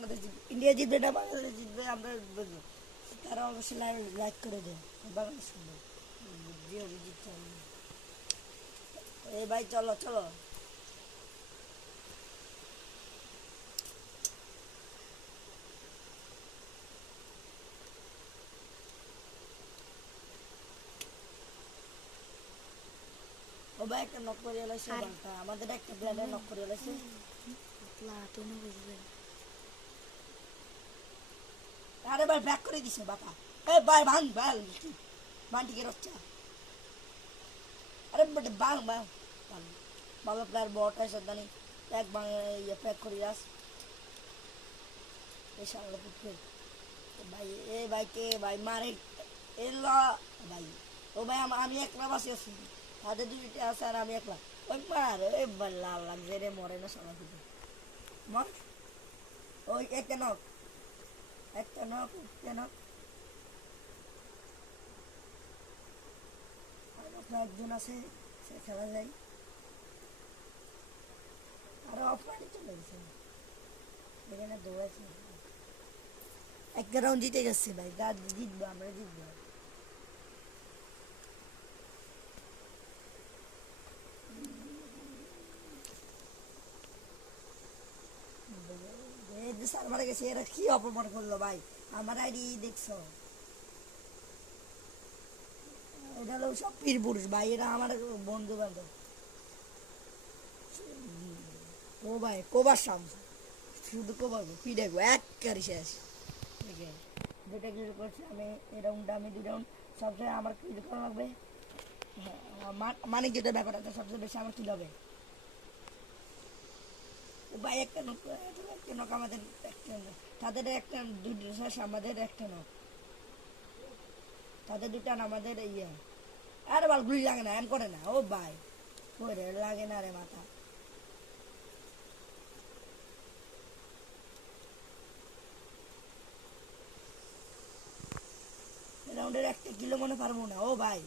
বাংলাদেশ জিতবে, ইন্ডিয়া জিতবে না বাংলাদেশ জিতবে আমরা বুঝবো। তারা অবশ্যই লাইক করে দেয় বাংলাদেশ সুন্দর যেভাবে জিততে হবে। এই ভাই চলো চলো। ও ভাই একটা নক করে এলাইছে বাংলা আমাদের একটা প্লেয়ারে নক করে এলাইছে। আরে ভাই ব্যাক করে দিছে বাবা। এ ভাই ভাঙ ভাই মানটি কে রচ্ছা। আরে বট ভাঙ ভাঙ ভালো প্লেয়ার বট আছে জানি এক ভাঙ ইয়ে প্যাক করে আস এই সামনে পুকুর ভাই। এ ভাই কে ভাই মারে এলা ভাই। ও ভাই আমি একলা বাসি আছি তাদের দুইটা আছে আর আমি একলা। ওই মার ওই লাল লাগছে রে মরে না সবাই কিছু মর। ওই একটা নক একটা নক একটা নক একজন আছে সে খেলা যায় আরো অফলাইনে চলে গেছে এখানে দৌড়াচ্ছে। একটা রাউন্ড জিতে যাচ্ছে ভাই গা জিতবো আমরা জিতবো। সার্ভারে গেছে এরা কি অপমান করলো ভাই আমার আইডি দেখছো। এটা হলো সব পীর পুরুষ ভাই এরা আমার বন্ধু বান্ধব। ও ভাই কোবার সাম শুধু কোবার কি দেখবো এক কারি শেষ। ঠিক আছে দুটা কিল করছি আমি এই রাউন্ডটা আমি 2 রাউন্ড সবসময় আমার কিল করা লাগবে। হ্যাঁ মানে যেটা ব্যাপার আছে সবচেয়ে বেশি আমার কিল হবে। ভাই একটা নক একটা নক আমাদের একটা তাদের একটা দুটো শেষ আমাদের একটা নক তাদের দুটা আর আমাদের ইয়ে। আরে বাল গুলি লাগে না এম করে না ও ভাই করে লাগে না রে মাথা। রাউন্ডের একটা কিলো মনে পারবো না ও ভাই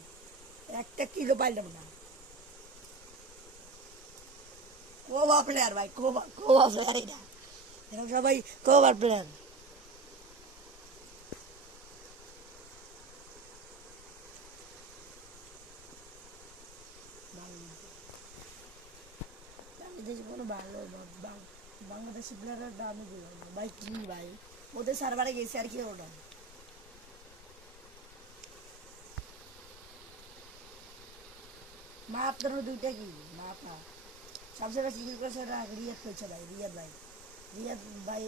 একটা কিলো পাইলাম না। কোবা প্লেয়ার ভাই কোবা কোবা প্লেয়ার এটা এরকম সবাই কোবার প্লেয়ার। বাংলাদেশ কোনো ভালো বাংলাদেশি প্লেয়ারের দামই দিল না ভাই কি ভাই ওদের সার্ভারে গেছে আর কি ওটা মাত্র দুইটা কি মাথা সবচেয়ে বেশি কিল করেছে রিয়াদ করেছে ভাই রিয়াদ ভাই রিয়াদ ভাই